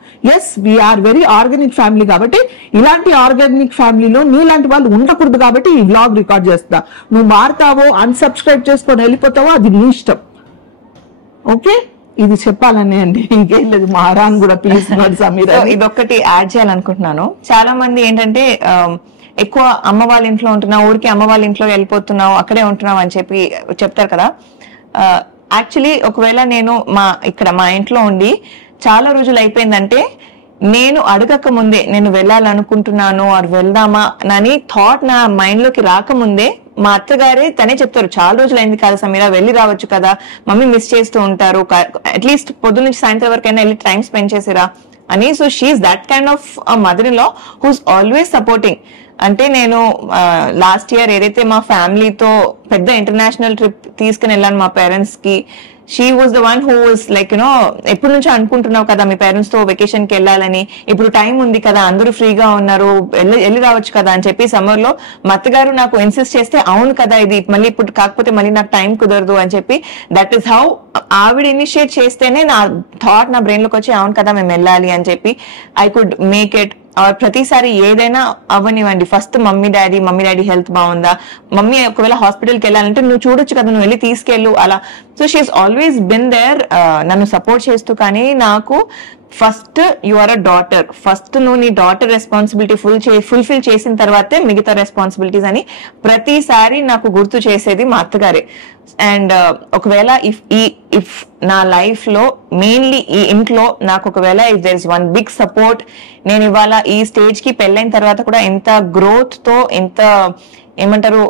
వీఆర్ వెరీ ఆర్గానిక్ ఫ్యామిలీ, కాబట్టి ఇలాంటి ఆర్గానిక్ ఫ్యామిలీలో నీలాంటి వాళ్ళు ఉండకూడదు, కాబట్టి ఈ వ్లాగ్ రికార్డ్ చేస్తా. నువ్వు మారుతావో, అన్సబ్స్క్రైబ్ చేసుకొని వెళ్ళిపోతావో అది నీ ఇష్టం. ఓకే, ఇది చెప్పాలని అండి, ఇంకేం లేదు. మారాన్ కూడా ప్లీజ్ సమీరా, ఇదొక్కటి యాడ్ చేయాలనుకుంటున్నాను. చాలా మంది ఏంటంటే ఎక్కువ అమ్మ వాళ్ళ ఇంట్లో ఉంటున్నావు, ఊరికి అమ్మ వాళ్ళ ఇంట్లో వెళ్ళిపోతున్నావు, అక్కడే ఉంటున్నావు అని చెప్పి చెప్తారు కదా. యాక్చువల్లీ ఒకవేళ నేను మా ఇంట్లో ఉండి చాలా రోజులు అయిపోయిందంటే, నేను అడగక ముందే నేను వెళ్ళాలనుకుంటున్నాను ఆర్ వెళ్దామా అని థాట్ నా మైండ్ లోకి రాకముందే మా అత్తగారే తనే చెప్తారు, చాలా రోజులు అయింది కదా సమీరా, వెళ్ళి రావచ్చు కదా, మమ్మీ మిస్ చేస్తూ ఉంటారు, అట్లీస్ట్ పొద్దు నుంచి సాయంత్రం వరకైనా వెళ్ళి టైం స్పెండ్ చేసిరా అని. So she's that kind of mother in law who's always supporting. అంటే నేను లాస్ట్ ఇయర్ ఏదైతే మా ఫ్యామిలీతో పెద్ద ఇంటర్నేషనల్ ట్రిప్ తీసుకుని వెళ్ళాను మా పేరెంట్స్ కి, she was the one who was like you know ఎప్పటి నుంచో అనుకుంటున్నావు కదా మీ పేరెంట్స్ తో వెకేషన్ కి వెళ్ళాలని, ఇప్పుడు టైం ఉంది కదా, అందరూ ఫ్రీగా ఉన్నారు, వెళ్ళి రావచ్చు కదా అని చెప్పి సమ్మర్ లో మా అత్తగారు నాకు ఇన్సిస్ట్ చేస్తే అవును కదా ఇది మళ్ళీ ఇప్పుడు కాకపోతే మళ్ళీ నాకు టైం కుదరదు అని చెప్పి దట్ ఈస్ హౌ ఆవిడ ఇనిషియేట్ చేస్తేనే నా థాట్ నా బ్రెయిన్ లోకి వచ్చి అవును కదా మేము వెళ్ళాలి అని చెప్పి ఐ కుడ్ మేక్ ఇట్. ప్రతిసారి ఏదైనా అవ్వనివ్వండి, ఫస్ట్ మమ్మీ డాడీ హెల్త్ బాగుందా, మమ్మీ ఒకవేళ హాస్పిటల్కి వెళ్ళాలంటే నువ్వు చూడొచ్చు కదా, నువ్వు వెళ్ళి తీసుకెళ్ళు అలా. So she is always been there నన్ను సపోర్ట్ చేస్తూ. కానీ నాకు first you are a daughter, first నువ్వు నీ డాటర్ రెస్పాన్సిబిలిటీ ఫుల్ఫిల్ చేసిన తర్వాతే మిగతా రెస్పాన్సిబిలిటీస్ అని ప్రతిసారి నాకు గుర్తు చేసేది మా అత్తగారే. అండ్ ఒకవేళ ఇఫ్ నా లైఫ్ లో మెయిన్లీ ఈ ఇంట్లో నాకు ఒకవేళ if there is one big support, నేను ఇవాళ ఈ స్టేజ్ కి పెళ్ళైన తర్వాత కూడా ఎంత గ్రోత్ తో ఎంత ఏమంటారు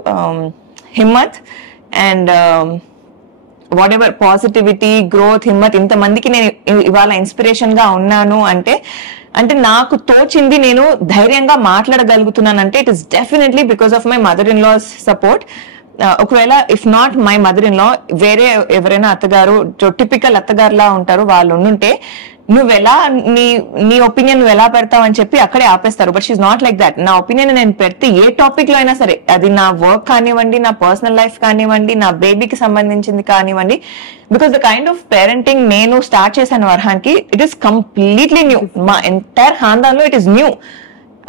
Himmat and what ever positivity growth Himmat ఇంతమందికి నేను ఇవాళ ఇన్స్పిరేషన్ గా ఉన్నాను అంటే నాకు తోచింది నేను ధైర్యంగా మాట్లాడగలుగుతున్నానంటే it is definitely because of my mother in law's support. ఒకవేళ if not my mother in law వేరే ఎవరైనా అత్తగారు టిపికల్ అత్తగారులా ఉంటారు, వాళ్ళు ఉండుంటే నువ్వెలా నీ ఒపీనియన్ నువ్వు ఎలా పెడతావు అని చెప్పి అక్కడే ఆపేస్తారు. But she's not like that. నా ఒపీనియన్ నేను పెడితే ఏ టాపిక్ లో అయినా సరే, అది నా వర్క్ కానివ్వండి, నా పర్సనల్ లైఫ్ కానివ్వండి, నా బేబీకి సంబంధించింది కానివ్వండి, because the kind of parenting నేను స్టార్ట్ చేశాను వర్హాన్ కి, ఇట్ ఈస్ కంప్లీట్లీ న్యూ. మా ఎంటైర్ ఖాందాన్ లో ఇట్ ఈస్ న్యూ.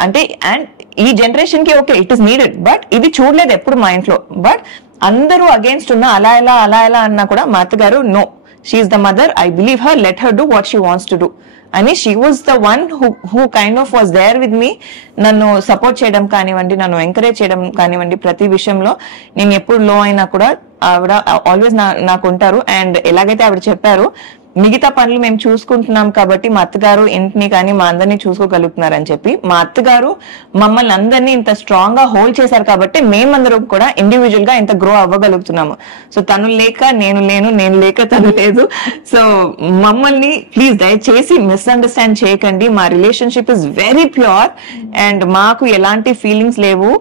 అంటే అండ్ ఈ జనరేషన్ కి okay it is needed, but ఇది చూడలేదు ఎప్పుడు మా ఇంట్లో. బట్ అందరూ అగేన్స్ట్ ఉన్న అలా ఎలా అన్నా కూడా మా అత్తగారు no, she is the mother, I believe her, let her do what she wants to do ani she was the one who kind of was there with me. నన్ను సపోర్ట్ చేయడం కానివ్వండి, నన్ను ఎంకరేజ్ చేయడం కానివ్వండి, ప్రతి విషయంలో నేను ఎప్పుడు లో అయినా కూడా ఆవిడ ఆల్వేస్ నాకు ఉంటారు. అండ్ ఎలాగైతే ఆవిడ చెప్పారు మిగతా పనులు మేము చూసుకుంటున్నాం కాబట్టి మా అత్తగారు ఇంటిని కానీ మా అందరినీ చూసుకోగలుగుతున్నారని చెప్పి, మా అత్తగారు మమ్మల్ని అందరినీ ఇంత స్ట్రాంగ్ గా హోల్డ్ చేశారు కాబట్టి మేమందరం కూడా ఇండివిజువల్ గా ఇంత గ్రో అవ్వగలుగుతున్నాము. సో తను లేక నేను లేను, నేను లేక తను లేదు. సో మమ్మల్ని ప్లీజ్ దయచేసి మిస్అండర్స్టాండ్ చేయకండి. మా relationship is very pure and మాకు ఎలాంటి ఫీలింగ్స్ లేవు.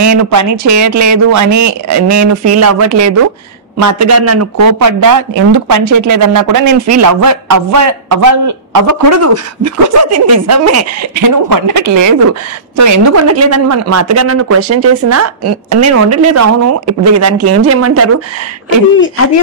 నేను పని చేయట్లేదు అని నేను ఫీల్ అవ్వట్లేదు. మా అత్తగారు నన్ను కోపడ్డా ఎందుకు పని చేయట్లేదన్నా కూడా నేను ఫీల్ అవ్వకూడదు, బికాస్ అది నిజమే, నేను వండట్లేదు. సో ఎందుకు వండట్లేదని మా అత్తగారు నన్ను క్వశ్చన్ చేసినా నేను వండట్లేదు, అవును ఇప్పుడు దానికి ఏం చేయమంటారు. అది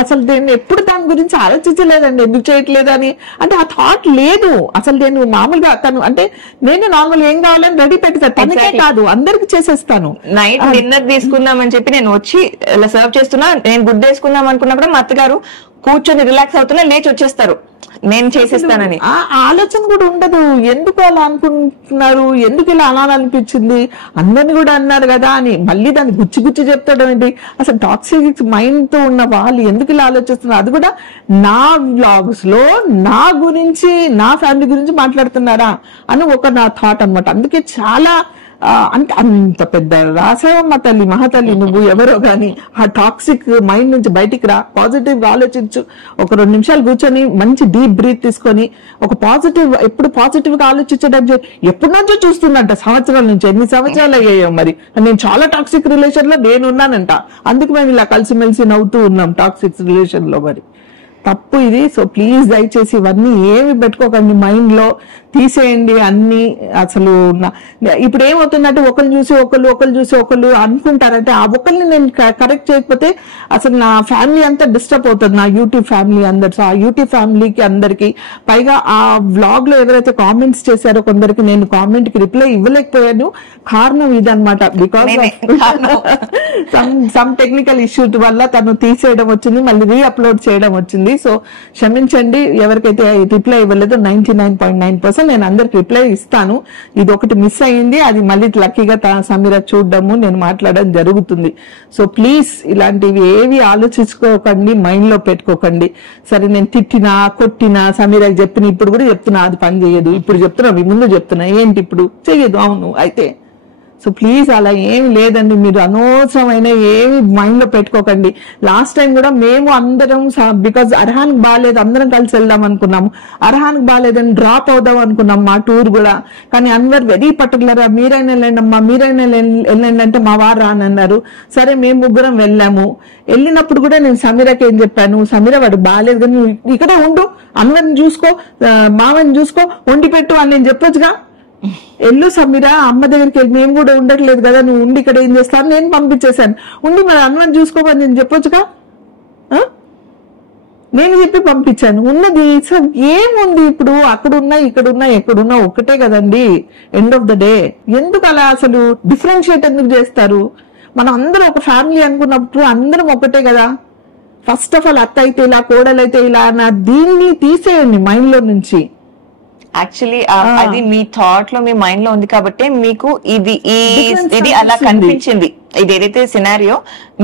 అసలు నేను ఎప్పుడు దాని గురించి ఆలోచించలేదండి, ఎందుకు చేయట్లేదు అని. అంటే ఆ థాట్ లేదు అసలు. నేను మామూలుగా తను అంటే నేను నార్మల్ ఏం కావాలని రెడీ పెడతాను, తనకే కాదు అందరికి చేసేస్తాను. నైట్ డిన్నర్ తీసుకుందామని చెప్పి నేను వచ్చి ఇలా సర్వ్ చేస్తున్నా, నేను గుడ్ వేసుకుందాం అనుకున్నా కూడా మా అత్తగారు కూర్చొని రిలాక్స్ అవుతున్నా లేచి వచ్చేస్తారు నేను చేసేస్తానని. ఆ ఆలోచన కూడా ఉండదు. ఎందుకు అలా అనుకుంటున్నారు, ఎందుకు ఇలా అనాలనిపించింది, అందరిని కూడా అన్నారు కదా అని మళ్ళీ దాన్ని గుచ్చి చెప్తాడు ఏంటి. అసలు టాక్సిక్ మైండ్ తో ఉన్న వాళ్ళు ఎందుకు ఇలా ఆలోచిస్తున్నారు, అది కూడా నా వ్లాగ్స్ లో నా గురించి నా ఫ్యామిలీ గురించి మాట్లాడుతున్నారా అని ఒక నా థాట్ అన్నమాట. అందుకే చాలా అంటే అంత పెద్ద రాసేవమ్మ తల్లి మహాతల్లి నువ్వు ఎవరో గాని ఆ టాక్సిక్ మైండ్ నుంచి బయటికి రా, పాజిటివ్ గా ఆలోచించు. ఒక 2 నిమిషాలు కూర్చొని మంచి డీప్ బ్రీత్ తీసుకొని ఒక పాజిటివ్, ఎప్పుడు పాజిటివ్ గా ఆలోచించడం ఎప్పటి నుంచో చూస్తున్నట్ట, సంవత్సరాల నుంచి. ఎన్ని సంవత్సరాలు అయ్యాయో మరి. నేను చాలా టాక్సిక్ రిలేషన్ లో నేను ఉన్నానంట, అందుకు మేము ఇలా కలిసిమెలిసి నవ్వుతూ ఉన్నాం టాక్సిక్ రిలేషన్ లో. మరి తప్పు ఇది. సో ప్లీజ్ దయచేసి ఇవన్నీ ఏమి పెట్టుకోకండి మైండ్ లో, తీసేయండి అన్ని. అసలు ఇప్పుడు ఏమవుతుందంటే ఒకళ్ళు చూసి ఒకళ్ళు అనుకుంటారంటే ఆ ఒకరిని నేను కరెక్ట్ చేయకపోతే అసలు నా ఫ్యామిలీ అంతా డిస్టర్బ్ అవుతుంది, నా యూట్యూబ్ ఫ్యామిలీ అందరు. సో ఆ యూట్యూబ్ ఫ్యామిలీకి అందరికి పైగా ఆ వ్లాగ్ లో ఎవరైతే కామెంట్స్ చేశారో కొందరికి నేను కామెంట్ కి రిప్లై ఇవ్వలేకపోయాను. కారణం ఇదనమాట, బికాస్ సమ్ టెక్నికల్ ఇష్యూ వల్ల తను తీసేయడం వచ్చింది, మళ్ళీ రీ అప్లోడ్ చేయడం వచ్చింది. సో క్షమించండి ఎవరికైతే రిప్లై ఇవ్వలేదో. 99.9% నేను అందరికి రిప్లై ఇస్తాను. ఇది ఒకటి మిస్ అయింది, అది మళ్ళీ లక్కీగా సమీర చూడడము నేను మాట్లాడడం జరుగుతుంది. సో ప్లీజ్ ఇలాంటివి ఏవి ఆలోచించుకోకండి, మైండ్ లో పెట్టుకోకండి. సరే నేను తిట్టినా కొట్టినా సమీరకి చెప్పిన ఇప్పుడు కూడా చెప్తున్నా అది పని చేయదు, ఇప్పుడు చెప్తున్నా ముందు చెప్తున్నా ఏంటి ఇప్పుడు చెయ్యదు, అవును అయితే. సో ప్లీజ్ అలా ఏమి లేదండి, మీరు అనవసరమైన ఏమి మైండ్ లో పెట్టుకోకండి. లాస్ట్ టైం కూడా మేము అందరం బికాజ్ అర్హాన్కి బాగాలేదు అందరం కలిసి వెళ్దాం అనుకున్నాము, అర్హాన్కి బాగాలేదని డ్రాప్ అవుదాం అనుకున్నాం మా టూర్ కూడా. కానీ అన్వర్ వెరీ పర్టికులర్, మీరైనా వెళ్ళండి అమ్మా, మీరైనా వెళ్ళండి అంటే మా వారు రానన్నారు. సరే మేము ముగ్గురం వెళ్ళాము. వెళ్ళినప్పుడు కూడా నేను సమీరాకి ఏం చెప్పాను, సమీరా వాడు బాగాలేదు కానీ నువ్వు ఇక్కడే ఉండు, అన్వర్ని చూసుకో, మామని చూసుకో, వండి పెట్టు అని నేను చెప్పొచ్చుగా. ఎల్లు సమీరా అమ్మ దగ్గరికి వెళ్ళి, మేము కూడా ఉండట్లేదు కదా, నువ్వు ఉండి ఇక్కడ ఏం చేస్తాను, నేను పంపించేశాను, ఉండి మరి అన్వర్ని చూసుకోమని నేను చెప్పొచ్చుగా. నేను చెప్పి పంపించాను. ఉన్నది ఏముంది ఇప్పుడు, అక్కడున్నా ఇక్కడున్నా ఎక్కడున్నా ఒక్కటే కదండి ఎండ్ ఆఫ్ ద డే. ఎందుకు అలా అసలు డిఫరెన్షియేట్ ఎందుకు చేస్తారు? మనం అందరం ఒక ఫ్యామిలీ అనుకున్నప్పుడు అందరం ఒకటే కదా. ఫస్ట్ ఆఫ్ ఆల్ అత్త అయితే ఇలా, కోడలైతే ఇలా, నా దీన్ని తీసేయండి మైండ్ లో నుంచి. యాక్చువల్లీ అది మీ థాట్ లో, మీ మైండ్ లో ఉంది కాబట్టి మీకు ఇది అలా కనిపించింది. ఇది ఏదైతే సినారియో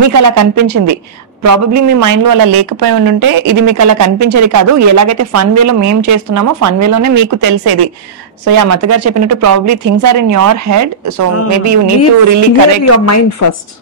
మీకు అలా కనిపించింది. ప్రాబబ్లీ మీ మైండ్ లో అలా లేకపోయి ఉంటే ఇది మీకు అలా కనిపించేది కాదు. ఎలాగైతే ఫన్ వేలో మేము చేస్తున్నామో ఫన్ వేలోనే మీకు తెలిసేది. సో యా, మత గారు చెప్పినట్టు probably things are in your head. So maybe you need to really correct your mind first.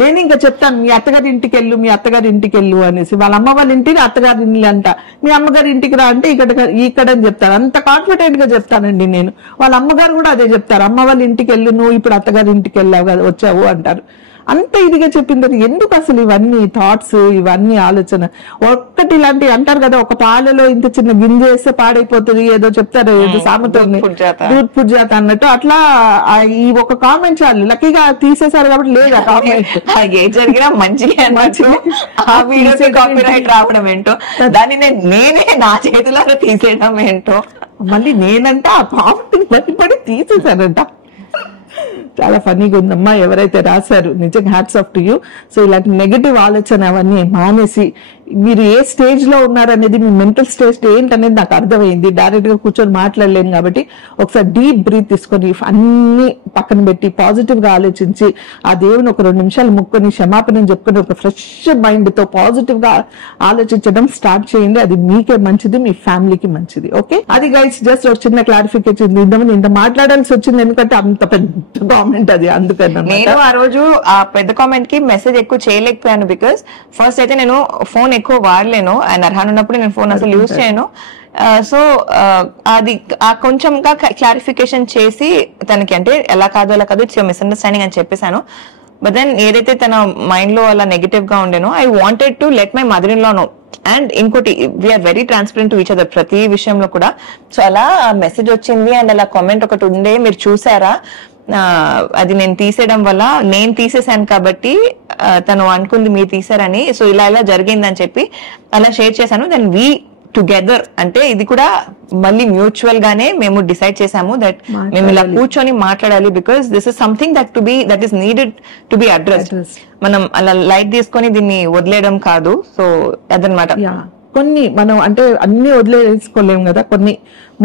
నేను ఇంకా చెప్తాను, మీ అత్తగారి ఇంటికి వెళ్ళు, మీ అత్తగారి ఇంటికి వెళ్ళు అనేసి. వాళ్ళ అమ్మ వాళ్ళ ఇంటికి అత్తగారి ఇల్లు అంట, మీ అమ్మగారి ఇంటికి రా అంటే ఇక్కడ అని చెప్తాను. అంత కాన్ఫిడెంట్ గా చెప్తానండి నేను. వాళ్ళ అమ్మగారు కూడా అదే చెప్తారు, అమ్మ వాళ్ళ ఇంటికి వెళ్ళు, నువ్వు ఇప్పుడు అత్తగారి ఇంటికి వెళ్ళావు కదా, వచ్చావు అంటారు. అంత ఇదిగా చెప్పింది. ఎందుకు అసలు ఇవన్నీ థాట్స్, ఇవన్నీ ఆలోచన? ఒక్కటి ఇలాంటి అంటారు కదా, ఒక పాలలో ఇంత చిన్న గింజ వేస్తే పాడైపోతుంది, ఏదో చెప్తారు, ఏదో సామెత దూద్ పుజాత అన్నట్టు. అట్లా ఈ ఒక కామెంట్ చాలు, లక్కీగా తీసేశారు కాబట్టి లేదు ఆ కామెంట్. ఏ జరిగినా మంచిగా ఆ వీడియోకి కాపీరైట్ రావడం ఏంటో, దాన్ని నేనే నా చేతులారా తీసేయడం ఏంటో. మళ్ళీ నేనంటే ఆ పాపని పడి తీసేశానంట. చాలా ఫన్నీగా ఉందమ్మా ఎవరైతే రాశారు, నిజంగా hats off to you. So ఇలాంటి నెగటివ్ ఆలోచన అవన్నీ మానేసి మీరు ఏ స్టేజ్ లో ఉన్నారనేది, మీ మెంటల్ స్టేజ్ ఏంటనేది నాకు అర్థమైంది. డైరెక్ట్ గా కూర్చొని మాట్లాడలేను కాబట్టి ఒకసారి డీప్ బ్రీత్ తీసుకొని అన్ని పక్కన పెట్టి పాజిటివ్ గా ఆలోచించి ఆ దేవుని ఒక 2 నిమిషాలు ముక్కుని క్షమాపణ చెప్పుకొని ఒక ఫ్రెష్ మైండ్ తో పాజిటివ్ గా ఆలోచించడం స్టార్ట్ చేయండి. అది మీకే మంచిది, మీ ఫ్యామిలీకి మంచిది. ఓకే, అది గైస్ జస్ట్ ఒక చిన్న క్లారిఫికేషన్ ఇద్దామని ఇంత మాట్లాడాల్సి వచ్చింది, ఎందుకంటే అంత పెద్ద కామెంట్ అది. అందుకని నేను ఆ రోజు ఆ పెద్ద కామెంట్ కి మెసేజ్ ఎక్కువ చేయలేకపోయాను. బికాస్ ఫస్ట్ అయితే నేను ఫోన్ ఎక్కువ వాడలేను, అండ్ అర్హాన్ ఉన్నప్పుడు నేను ఫోన్ అసలు యూజ్ చేయను. సో అది కొంచెం క్లారిఫికేషన్ చేసి తనకి, అంటే ఎలా కాదు ఇట్స్ మిస్అండర్స్టాండింగ్ అని చెప్పేశాను. బట్ దెన్ ఏదైతే తన మైండ్ లో అలా నెగటివ్ గా ఉండేనో, I wanted to let my mother in law know. And ఇంకోటి, we're very transparent to each other ప్రతి విషయంలో కూడా. సో అలా మెసేజ్ వచ్చింది అండ్ అలా కామెంట్ ఒకటి ఉండే, మీరు చూసారా, అది నేను తీసేయడం వల్ల, నేను తీసేసాను కాబట్టి తను అనుకుంది మీరు తీసారని. సో ఇలా జరిగిందని చెప్పి అలా షేర్ చేశాను. దెన్ వీ టుగెదర్, అంటే ఇది కూడా మళ్ళీ మ్యూచువల్ గానే మేము డిసైడ్ చేసాము దట్ మేము ఇలా కూర్చొని మాట్లాడాలి. Because this is something that is needed to be addressed. మనం అలా లైట్ తీసుకొని దీన్ని వదిలేయడం కాదు. సో అదనమాట. కొన్ని మనం అంటే అన్ని వదిలేసుకోలేము కదా, కొన్ని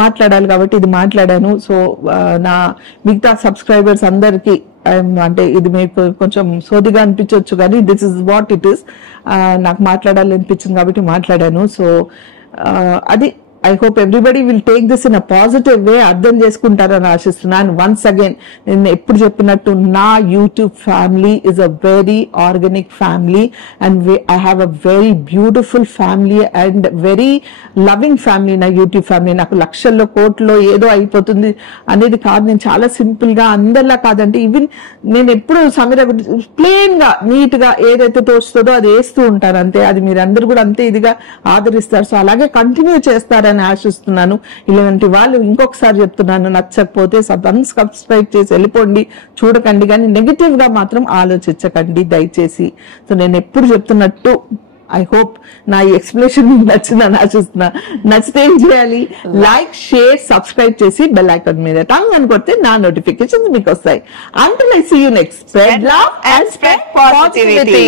మాట్లాడాలి కాబట్టి ఇది మాట్లాడాను. సో నా మిగతా సబ్స్క్రైబర్స్ అందరికి అంటే ఇది మీకు కొంచెం సోదిగా అనిపించవచ్చు కానీ this is what it is. నాకు మాట్లాడాలి అనిపించింది కాబట్టి మాట్లాడాను. సో అది I hope everybody will take this in a positive way, అర్థం చేసుకుంటారని ఆశిస్తున్నాను. వన్స్ అగైన్ నేను ఎప్పుడు చెప్పినట్టు నా YouTube family is a very organic family and I have a very beautiful family and very loving family. నా YouTube family నాకు లక్షల్లో కోట్లో ఏదో అయిపోతుంది అనేది కాదు. నేను చాలా సింపుల్ గా, అందరిలా కాదంటే, ఈవెన్ నేను ఎప్పుడు సమీర ప్లెయిన్ గా నీట్ గా ఏదైతే తోస్తుందో అది వేస్తూ ఉంటాను అంతే. అది మీరందరూ కూడా అంతే ఇదిగా ఆదరిస్తారు. సో అలాగే కంటిన్యూ చేస్తారని ఆశిస్తున్నాను. ఇలాంటి వాళ్ళు ఇంకొకసారి చెప్తున్నాను, నచ్చకపోతే సబ్స్క్రైబ్ చేసి వెళ్ళిపోండి, చూడకండి, కానీ నెగిటివ్ గా మాత్రం ఆలోచించకండి దయచేసి. సో నేను ఎప్పుడు చెప్తున్నట్టు ఐ హోప్ నా ఈ ఎక్స్ప్లెనేషన్ నచ్చిందని ఆశిస్తున్నా. నచ్చితే ఏం చేయాలి? లైక్, షేర్, సబ్స్క్రైబ్ చేసి బెల్ ఐకాన్ మీద టాంగ్ అని కొడితే నా నోటిఫికేషన్స్ మీకు వస్తాయి. Until I see you next, spread love and spread positivity.